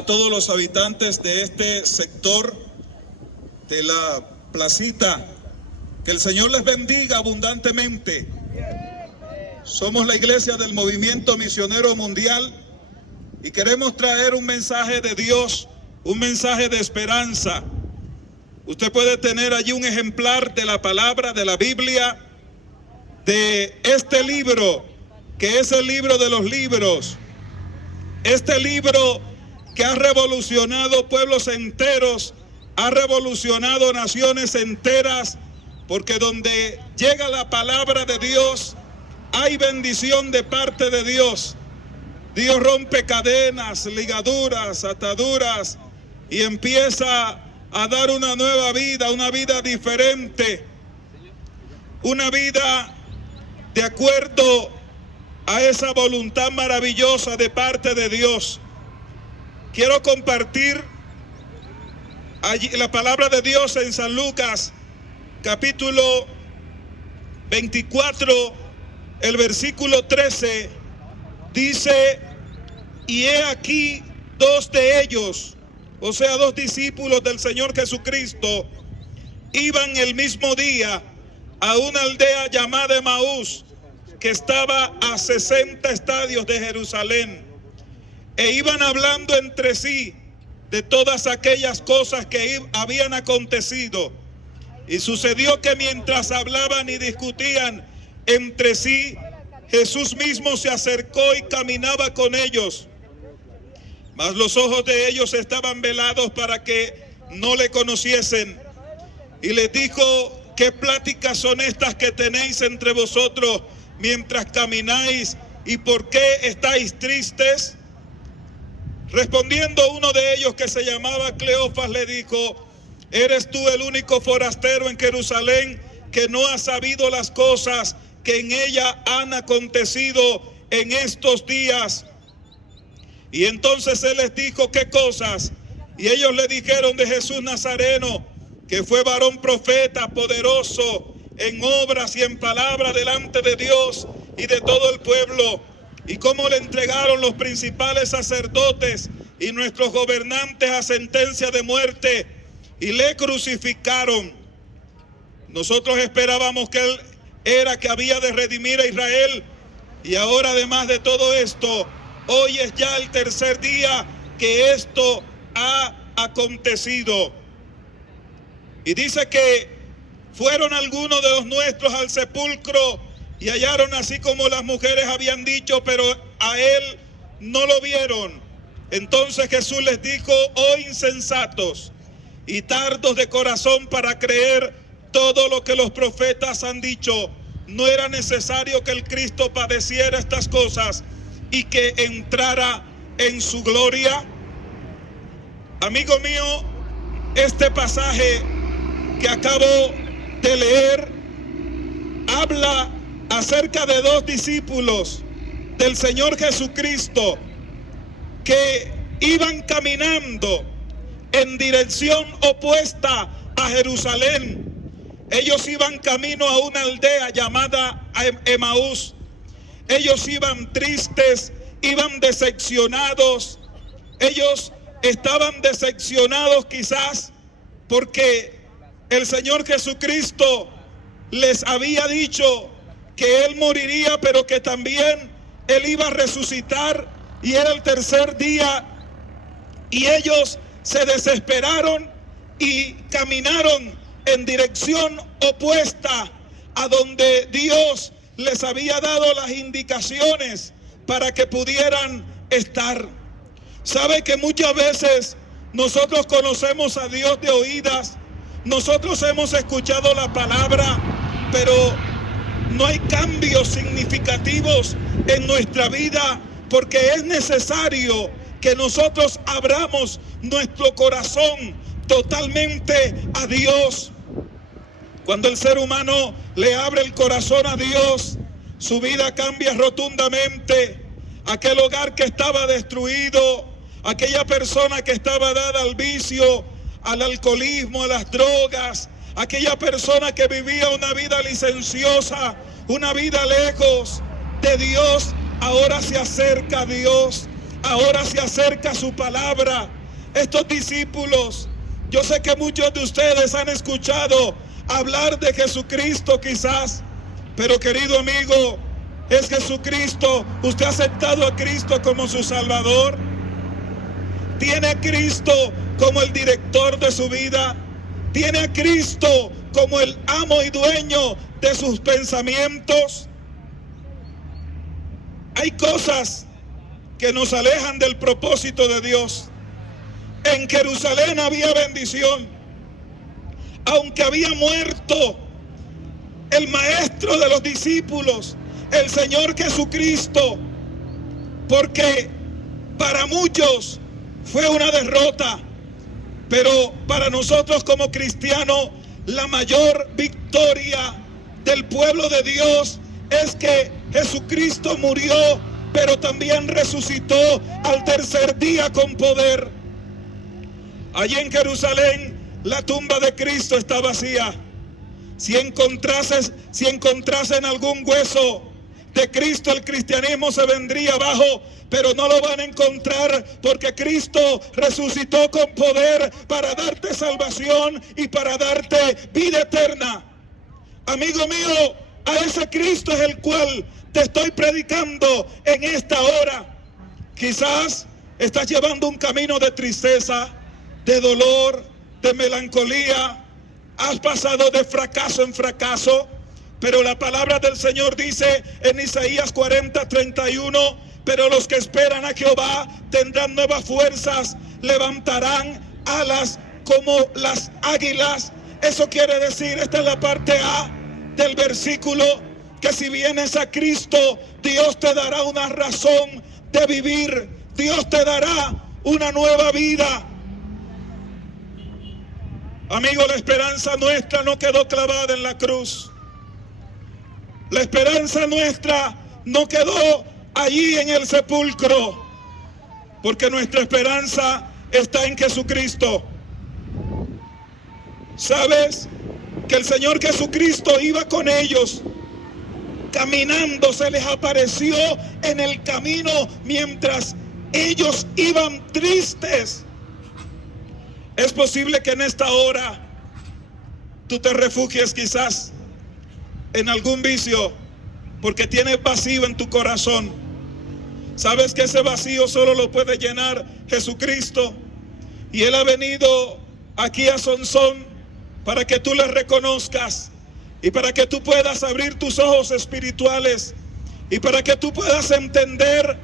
a todos los habitantes de este sector de la placita. Que el Señor les bendiga abundantemente. Somos la iglesia del Movimiento Misionero Mundial y queremos traer un mensaje de Dios, un mensaje de esperanza. Usted puede tener allí un ejemplar de la palabra, de la Biblia, de este libro, que es el libro de los libros. Este libro que ha revolucionado pueblos enteros, ha revolucionado naciones enteras, porque donde llega la palabra de Dios, hay bendición de parte de Dios. Dios rompe cadenas, ligaduras, ataduras y empieza a dar una nueva vida, una vida diferente, una vida de acuerdo a esa voluntad maravillosa de parte de Dios. Quiero compartir allí la palabra de Dios en San Lucas, capítulo 24, el versículo 13, dice: y he aquí dos de ellos, o sea, dos discípulos del Señor Jesucristo, iban el mismo día a una aldea llamada Emaús, que estaba a 60 estadios de Jerusalén, e iban hablando entre sí de todas aquellas cosas que habían acontecido. Y sucedió que mientras hablaban y discutían entre sí, Jesús mismo se acercó y caminaba con ellos. Mas los ojos de ellos estaban velados para que no le conociesen. Y les dijo: ¿qué pláticas son estas que tenéis entre vosotros mientras camináis? ¿Y por qué estáis tristes? Respondiendo uno de ellos, que se llamaba Cleofas, le dijo: ¿eres tú el único forastero en Jerusalén que no ha sabido las cosas que en ella han acontecido en estos días? Y entonces él les dijo: ¿qué cosas? Y ellos le dijeron: de Jesús Nazareno, que fue varón profeta, poderoso en obras y en palabra delante de Dios y de todo el pueblo, y cómo le entregaron los principales sacerdotes y nuestros gobernantes a sentencia de muerte y le crucificaron. Nosotros esperábamos que él era que había de redimir a Israel, y ahora, además de todo esto, hoy es ya el tercer día que esto ha acontecido. Y dice que fueron algunos de los nuestros al sepulcro y hallaron así como las mujeres habían dicho, pero a él no lo vieron. Entonces Jesús les dijo: oh insensatos y tardos de corazón para creer todo lo que los profetas han dicho, ¿no era necesario que el Cristo padeciera estas cosas y que entrara en su gloria? Amigo mío, este pasaje que acabo de leer habla acerca de dos discípulos del Señor Jesucristo que iban caminando en dirección opuesta a Jerusalén. Ellos iban camino a una aldea llamada Emaús. Ellos iban tristes, iban decepcionados. Ellos estaban decepcionados quizás porque el Señor Jesucristo les había dicho que Él moriría, pero que también Él iba a resucitar, y era el tercer día. Y ellos se desesperaron y caminaron en dirección opuesta a donde Dios les había dado las indicaciones para que pudieran estar. Sabe que muchas veces nosotros conocemos a Dios de oídas, nosotros hemos escuchado la palabra, pero no hay cambios significativos en nuestra vida, porque es necesario que nosotros abramos nuestro corazón totalmente a Dios. Cuando el ser humano le abre el corazón a Dios, su vida cambia rotundamente. Aquel hogar que estaba destruido, aquella persona que estaba dada al vicio, al alcoholismo, a las drogas, aquella persona que vivía una vida licenciosa, una vida lejos de Dios, ahora se acerca a Dios ahora se acerca su palabra. Estos discípulos, yo sé que muchos de ustedes han escuchado hablar de Jesucristo quizás, pero querido amigo, ¿es Jesucristo? ¿Usted ha aceptado a Cristo como su Salvador? ¿Tiene a Cristo como el director de su vida? ¿Tiene a Cristo como el amo y dueño de sus pensamientos? Hay cosas que nos alejan del propósito de Dios. En Jerusalén había bendición, aunque había muerto el maestro de los discípulos, el Señor Jesucristo, porque para muchos fue una derrota, pero para nosotros como cristianos la mayor victoria del pueblo de Dios es que Jesucristo murió, pero también resucitó al tercer día con poder. Allí en Jerusalén la tumba de Cristo está vacía. Si encontrasen algún hueso de Cristo, el cristianismo se vendría abajo, pero no lo van a encontrar, porque Cristo resucitó con poder para darte salvación y para darte vida eterna. Amigo mío, a ese Cristo es el cual te estoy predicando en esta hora. Quizás estás llevando un camino de tristeza, de dolor, de melancolía. Has pasado de fracaso en fracaso, pero la palabra del Señor dice en Isaías 40:31, pero los que esperan a Jehová tendrán nuevas fuerzas, levantarán alas como las águilas. Eso quiere decir, esta es la parte A del versículo, que si vienes a Cristo, Dios te dará una razón de vivir. Dios te dará una nueva vida. Amigo, la esperanza nuestra no quedó clavada en la cruz. La esperanza nuestra no quedó allí en el sepulcro, porque nuestra esperanza está en Jesucristo. ¿Sabes? Que el Señor Jesucristo iba con ellos, caminando, se les apareció en el camino mientras ellos iban tristes. Es posible que en esta hora tú te refugies quizás en algún vicio, porque tienes vacío en tu corazón. Sabes que ese vacío solo lo puede llenar Jesucristo, y Él ha venido aquí a Sonsón para que tú le reconozcas y para que tú puedas abrir tus ojos espirituales y para que tú puedas entender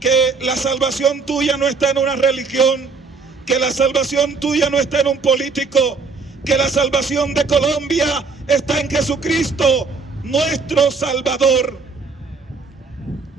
que la salvación tuya no está en una religión, que la salvación tuya no está en un político, que la salvación de Colombia está en Jesucristo, nuestro Salvador.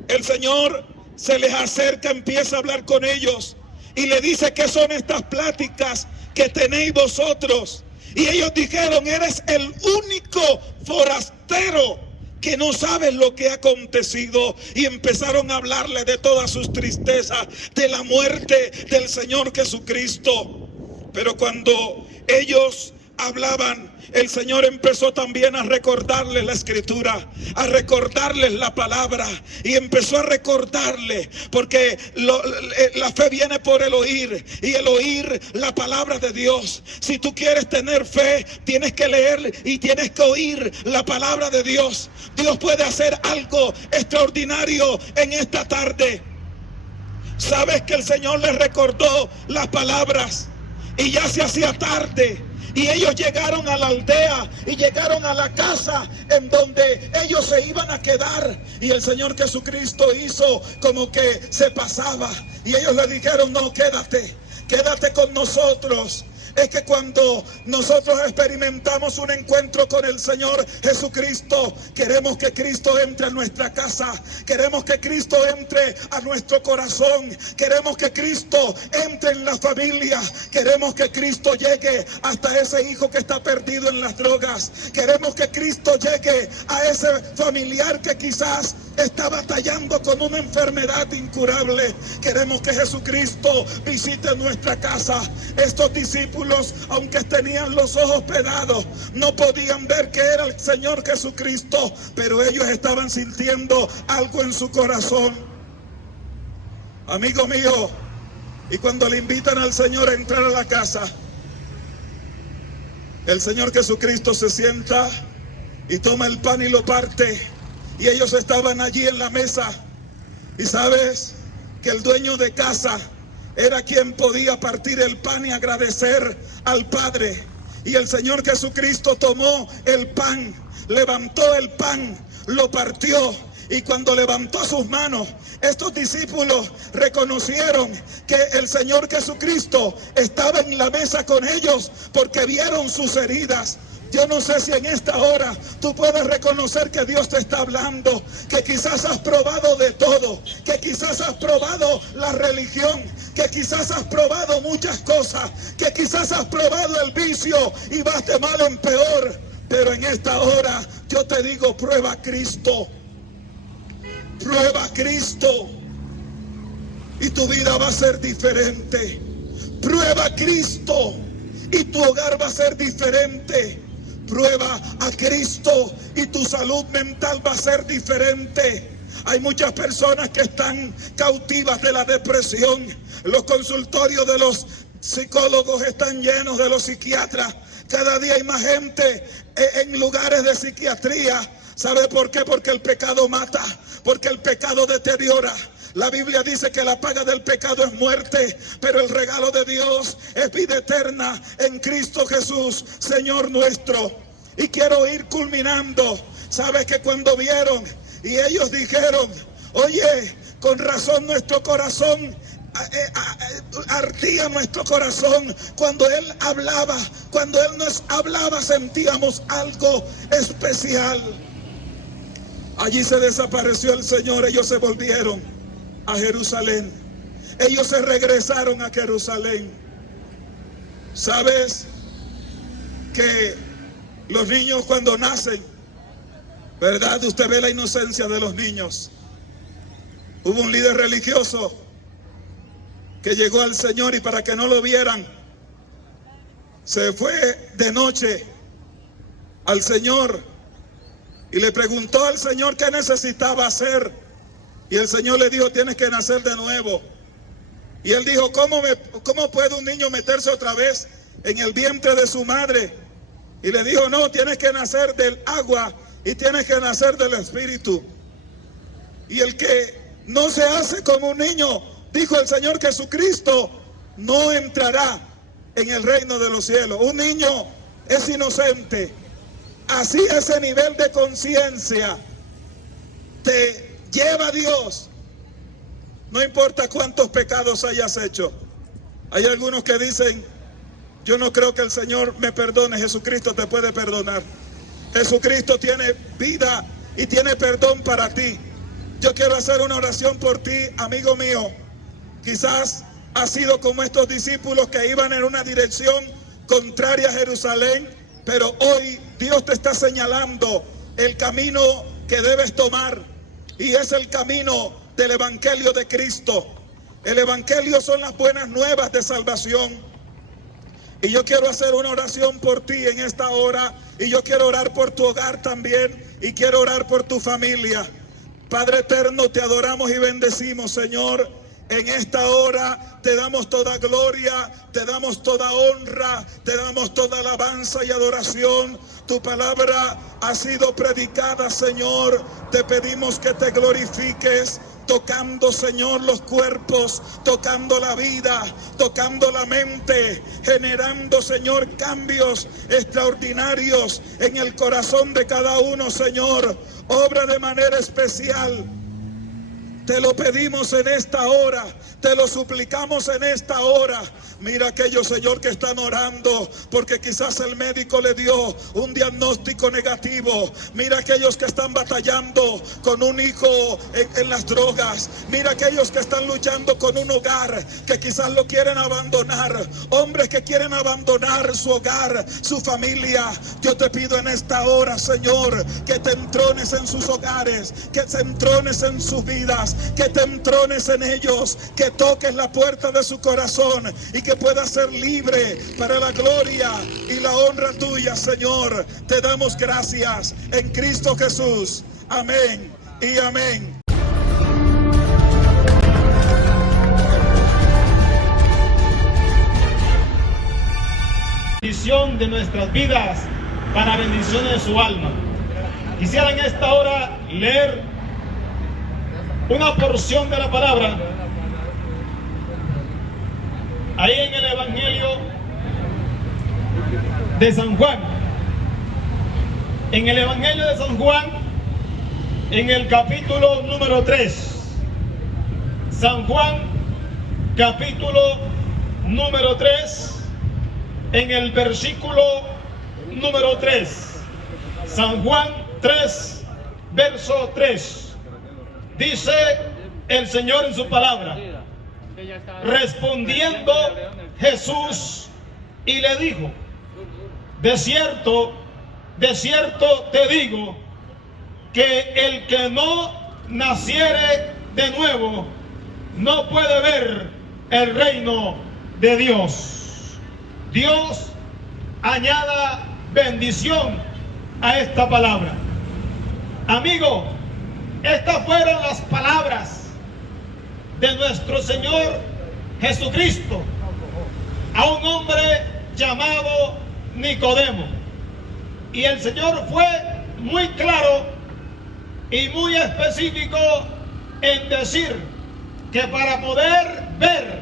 El Señor se les acerca, empieza a hablar con ellos y le dice: ¿qué son estas pláticas que tenéis vosotros? Y ellos dijeron: eres el único forastero que no sabes lo que ha acontecido. Y empezaron a hablarle de todas sus tristezas, de la muerte del Señor Jesucristo. Pero cuando ellos hablaban, el Señor empezó también a recordarles la Escritura, a recordarles la palabra, y empezó a recordarles, porque la fe viene por el oír, y el oír la palabra de Dios. Si tú quieres tener fe, tienes que leer y tienes que oír la palabra de Dios. Dios puede hacer algo extraordinario en esta tarde. Sabes que el Señor les recordó las palabras, y ya se hacía tarde. Y ellos llegaron a la aldea y llegaron a la casa en donde ellos se iban a quedar. Y el Señor Jesucristo hizo como que se pasaba. Y ellos le dijeron: no, quédate con nosotros. Es que cuando nosotros experimentamos un encuentro con el Señor Jesucristo, queremos que Cristo entre a nuestra casa, queremos que Cristo entre a nuestro corazón, queremos que Cristo entre en la familia, queremos que Cristo llegue hasta ese hijo que está perdido en las drogas, queremos que Cristo llegue a ese familiar que quizás está batallando con una enfermedad incurable. Queremos que Jesucristo visite nuestra casa. Estos discípulos, aunque tenían los ojos pegados, no podían ver que era el Señor Jesucristo, pero ellos estaban sintiendo algo en su corazón. amigo mío, y cuando le invitan al Señor a entrar a la casa, el Señor Jesucristo se sienta y toma el pan y lo parte, y ellos estaban allí en la mesa. Y sabes que el dueño de casa era quien podía partir el pan y agradecer al Padre. Y el Señor Jesucristo tomó el pan, levantó el pan, lo partió, y cuando levantó sus manos, estos discípulos reconocieron que el Señor Jesucristo estaba en la mesa con ellos porque vieron sus heridas. Yo no sé si en esta hora tú puedes reconocer que Dios te está hablando, que quizás has probado de todo, que quizás has probado la religión, que quizás has probado muchas cosas, que quizás has probado el vicio y vas de mal en peor. Pero en esta hora yo te digo, prueba a Cristo. Prueba a Cristo y tu vida va a ser diferente. Prueba a Cristo y tu hogar va a ser diferente. Prueba a Cristo y tu salud mental va a ser diferente. Hay muchas personas que están cautivas de la depresión. Los consultorios de los psicólogos están llenos, de los psiquiatras. Cada día hay más gente en lugares de psiquiatría. ¿Sabe por qué? Porque el pecado mata, porque el pecado deteriora. La Biblia dice que la paga del pecado es muerte, pero el regalo de Dios es vida eterna en Cristo Jesús, Señor nuestro. Y quiero ir culminando. ¿Sabes que cuando vieron y ellos dijeron, oye, con razón nuestro corazón ardía nuestro corazón cuando Él hablaba, cuando Él nos hablaba sentíamos algo especial? Allí se desapareció el Señor, ellos se volvieron a Jerusalén, ellos se regresaron a Jerusalén. ¿Sabes que los niños cuando nacen, verdad, usted ve la inocencia de los niños? Hubo un líder religioso que llegó al Señor y para que no lo vieran, se fue de noche al Señor y le preguntó al Señor qué necesitaba hacer. Y el Señor le dijo, tienes que nacer de nuevo. Y él dijo, ¿cómo puede un niño meterse otra vez en el vientre de su madre? Y le dijo, no, tienes que nacer del agua y tienes que nacer del Espíritu. Y el que no se hace como un niño, dijo el Señor Jesucristo, no entrará en el reino de los cielos. Un niño es inocente. Así ese nivel de conciencia te lleva a Dios. No importa cuántos pecados hayas hecho. Hay algunos que dicen, yo no creo que el Señor me perdone. Jesucristo te puede perdonar. Jesucristo tiene vida y tiene perdón para ti. Yo quiero hacer una oración por ti, amigo mío. Quizás has sido como estos discípulos que iban en una dirección contraria a Jerusalén, pero hoy Dios te está señalando el camino que debes tomar, y es el camino del Evangelio de Cristo. El Evangelio son las buenas nuevas de salvación. Y yo quiero hacer una oración por ti en esta hora, y yo quiero orar por tu hogar también, y quiero orar por tu familia. Padre eterno, te adoramos y bendecimos, Señor. En esta hora te damos toda gloria, te damos toda honra, te damos toda alabanza y adoración. Tu palabra ha sido predicada, Señor. Te pedimos que te glorifiques, tocando, Señor, los cuerpos, tocando la vida, tocando la mente, generando, Señor, cambios extraordinarios en el corazón de cada uno, Señor. Obra de manera especial. Te lo pedimos en esta hora, te lo suplicamos en esta hora. Mira aquellos, Señor, que están orando porque quizás el médico le dio un diagnóstico negativo. Mira aquellos que están batallando con un hijo en las drogas. Mira aquellos que están luchando con un hogar que quizás lo quieren abandonar. Hombres que quieren abandonar su hogar, su familia. Yo te pido en esta hora, Señor, que te entrones en sus hogares, que te entrones en sus vidas, que te entrones en ellos, que toques la puerta de su corazón y que pueda ser libre para la gloria y la honra tuya, Señor. Te damos gracias en Cristo Jesús. Amén y amén. bendición de nuestras vidas para bendición de su alma. Quisiera en esta hora leer una porción de la palabra ahí en el Evangelio de San Juan. En el Evangelio de San Juan, en el capítulo número 3. San Juan, capítulo número 3, en el versículo número 3. San Juan 3, verso 3. Dice el Señor en su palabra: respondiendo Jesús y le dijo: de cierto te digo, que el que no naciere de nuevo no puede ver el reino de Dios. Dios añada bendición a esta palabra. Amigo, estas fueron las palabras de nuestro Señor Jesucristo a un hombre llamado Nicodemo. Y el Señor fue muy claro y muy específico en decir que para poder ver,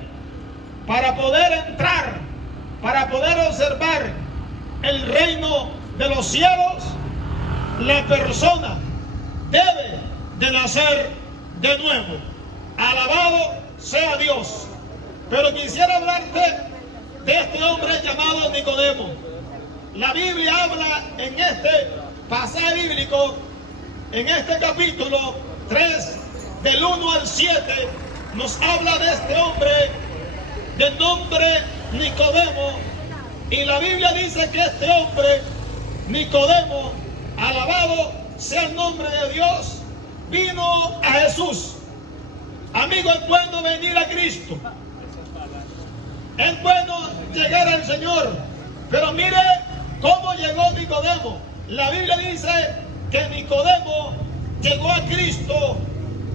para poder entrar, para poder observar el reino de los cielos, la persona debe de nacer de nuevo. Alabado sea Dios. Pero quisiera hablarte de este hombre llamado Nicodemo. La Biblia habla en este pasaje bíblico, en este capítulo 3, del 1 al 7, nos habla de este hombre de nombre Nicodemo. Y la Biblia dice que este hombre, Nicodemo, alabado sea el nombre de Dios, vino a Jesús. Amigo, es bueno venir a Cristo. Es bueno llegar al Señor. Pero mire cómo llegó Nicodemo. La Biblia dice que Nicodemo llegó a Cristo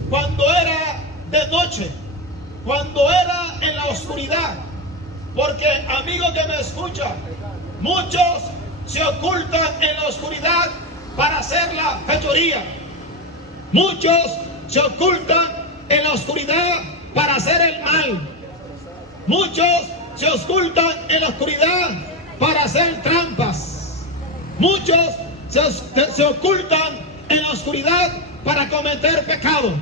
cuando era de noche, cuando era en la oscuridad. Porque, amigo que me escucha, muchos se ocultan en la oscuridad para hacer la fechoría. Muchos se ocultan en la oscuridad para hacer el mal. Muchos se ocultan en la oscuridad para hacer trampas. Muchos se ocultan en la oscuridad para cometer pecado.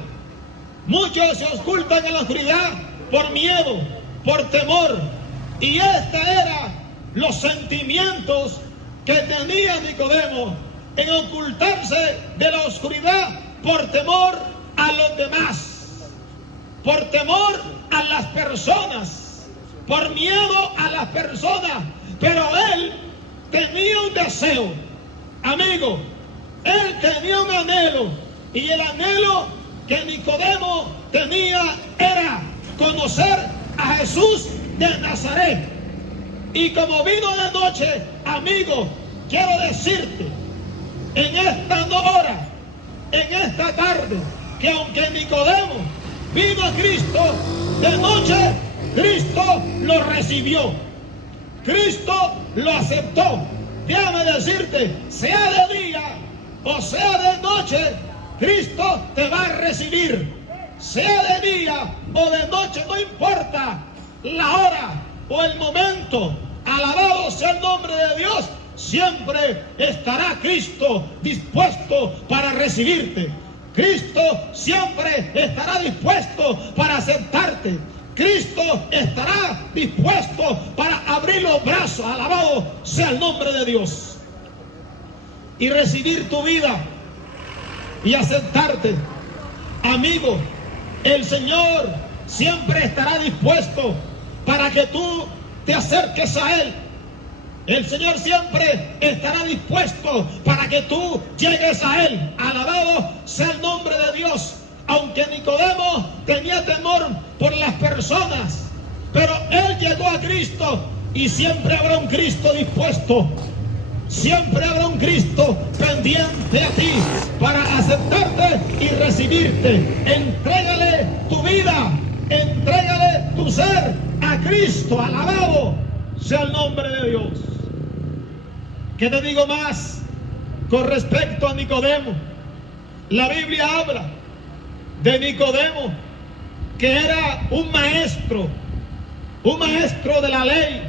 Muchos se ocultan en la oscuridad por miedo, por temor. Y eran los sentimientos que tenía Nicodemo en ocultarse de la oscuridad por temor a los demás, por temor a las personas, por miedo a las personas. Pero él tenía un deseo, amigo, él tenía un anhelo, y el anhelo que Nicodemo tenía era conocer a Jesús de Nazaret. Y como vino de noche, amigo, quiero decirte en esta hora, en esta tarde, que aunque Nicodemo vino a Cristo de noche, Cristo lo recibió, Cristo lo aceptó. Déjame decirte, sea de día o sea de noche, Cristo te va a recibir. Sea de día o de noche, no importa la hora o el momento, alabado sea el nombre de Dios, siempre estará Cristo dispuesto para recibirte. Cristo siempre estará dispuesto para aceptarte. Cristo estará dispuesto para abrir los brazos, alabado sea el nombre de Dios, y recibir tu vida y aceptarte. Amigo, el Señor siempre estará dispuesto para que tú te acerques a Él. El Señor siempre estará dispuesto para que tú llegues a Él. Alabado sea el nombre de Dios. Aunque Nicodemo tenía temor por las personas, pero él llegó a Cristo, y siempre habrá un Cristo dispuesto. Siempre habrá un Cristo pendiente a ti para aceptarte y recibirte. Entrégale tu vida, entrégale tu ser a Cristo. Alabado sea el nombre de Dios. ¿Qué te digo más con respecto a Nicodemo? La Biblia habla de Nicodemo, que era un maestro de la ley,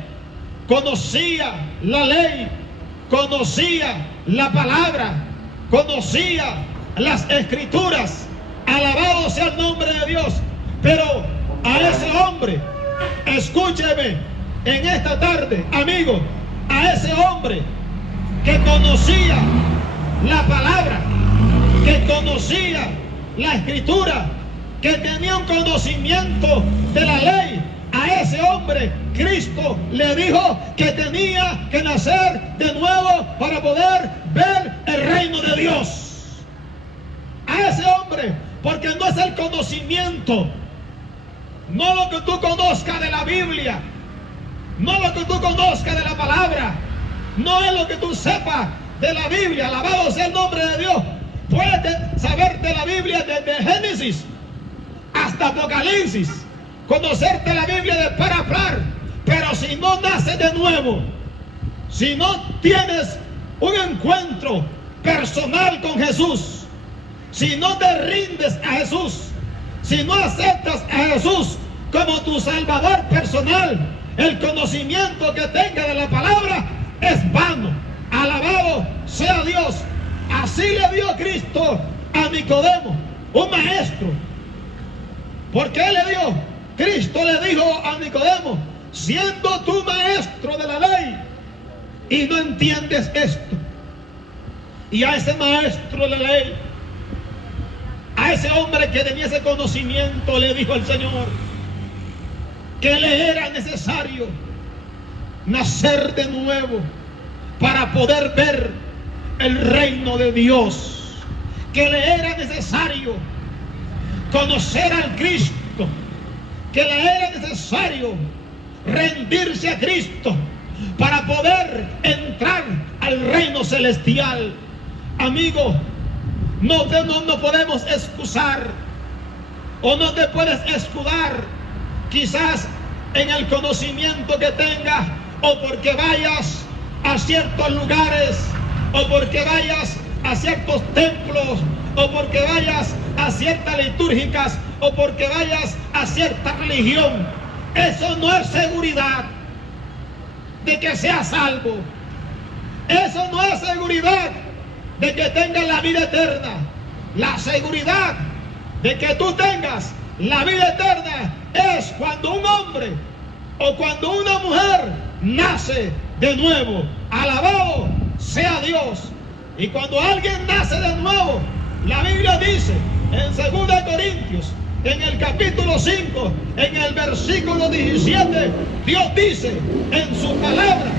conocía la ley, conocía la palabra, conocía las escrituras. Alabado sea el nombre de Dios. Pero a ese hombre, escúcheme en esta tarde, amigo, a ese hombre que conocía la palabra, que conocía la escritura, que tenía un conocimiento de la ley, a ese hombre Cristo le dijo que tenía que nacer de nuevo para poder ver el reino de Dios. A ese hombre, porque no es el conocimiento, no lo que tú conozcas de la Biblia, no lo que tú conozcas de la palabra, no es lo que tú sepas de la Biblia. Alabado sea el nombre de Dios. Puedes saber de la Biblia desde Génesis hasta Apocalipsis, conocerte la Biblia de par a par, pero si no naces de nuevo, si no tienes un encuentro personal con Jesús, si no te rindes a Jesús, si no aceptas a Jesús como tu Salvador personal, el conocimiento que tenga de la palabra es vano. Alabado sea Dios. Así le dio Cristo a Nicodemo, un maestro. ¿Por qué le dio? Cristo le dijo a Nicodemo: siendo tú maestro de la ley y no entiendes esto. Y a ese maestro de la ley, a ese hombre que tenía ese conocimiento, le dijo el Señor que le era necesario nacer de nuevo para poder ver el reino de Dios, que le era necesario conocer al Cristo, que le era necesario rendirse a Cristo para poder entrar al reino celestial. Amigo, no podemos excusar, o no te puedes escudar quizás en el conocimiento que tengas, o porque vayas a ciertos lugares, o porque vayas a ciertos templos, o porque vayas a ciertas litúrgicas, o porque vayas a cierta religión. Eso no es seguridad de que seas salvo. Eso no es seguridad de que tengas la vida eterna. La seguridad de que tú tengas la vida eterna es cuando un hombre o cuando una mujer nace de nuevo. Alabado sea Dios. Y cuando alguien nace de nuevo, la Biblia dice en 2 Corintios, en el capítulo 5, en el versículo 17, Dios dice en su palabra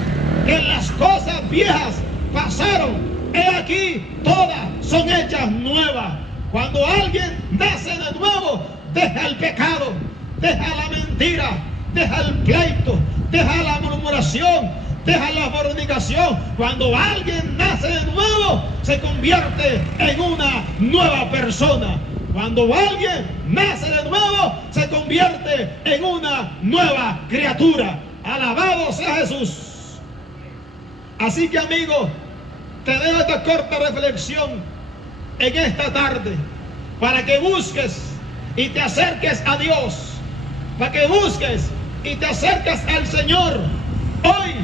que las cosas viejas pasaron, he aquí todas son hechas nuevas. Cuando alguien nace de nuevo, deja el pecado, deja la mentira, deja el pleito, deja la murmuración, deja la fornicación. Cuando alguien nace de nuevo, se convierte en una nueva persona. Cuando alguien nace de nuevo, se convierte en una nueva criatura. Alabado sea Jesús. Así que, amigo, te dejo esta corta reflexión en esta tarde para que busques y te acerques a Dios, para que busques y te acerques al Señor. Hoy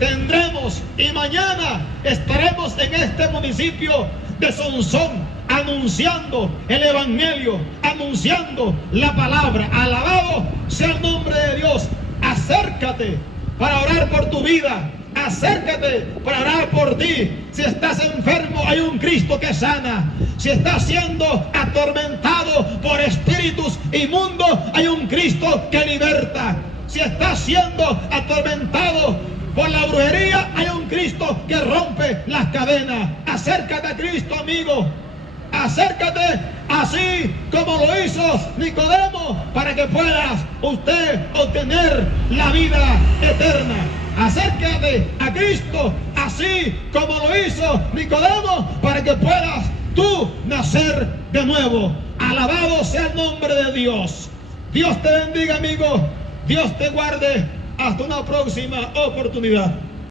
tendremos y mañana estaremos en este municipio de Sonsón anunciando el evangelio, anunciando la palabra. Alabado sea el nombre de Dios. Acércate para orar por tu vida, acércate para orar por ti. Si estás enfermo, hay un Cristo que sana. Si estás siendo atormentado por espíritus inmundos, hay un Cristo que liberta. Si estás siendo atormentado por la brujería, hay un Cristo que rompe las cadenas. Acércate a Cristo, amigo. Acércate así como lo hizo Nicodemo, para que puedas usted obtener la vida eterna. Acércate a Cristo así como lo hizo Nicodemo, para que puedas tú nacer de nuevo. Alabado sea el nombre de Dios. Dios te bendiga, amigo. Dios te guarde. Hasta una próxima oportunidad.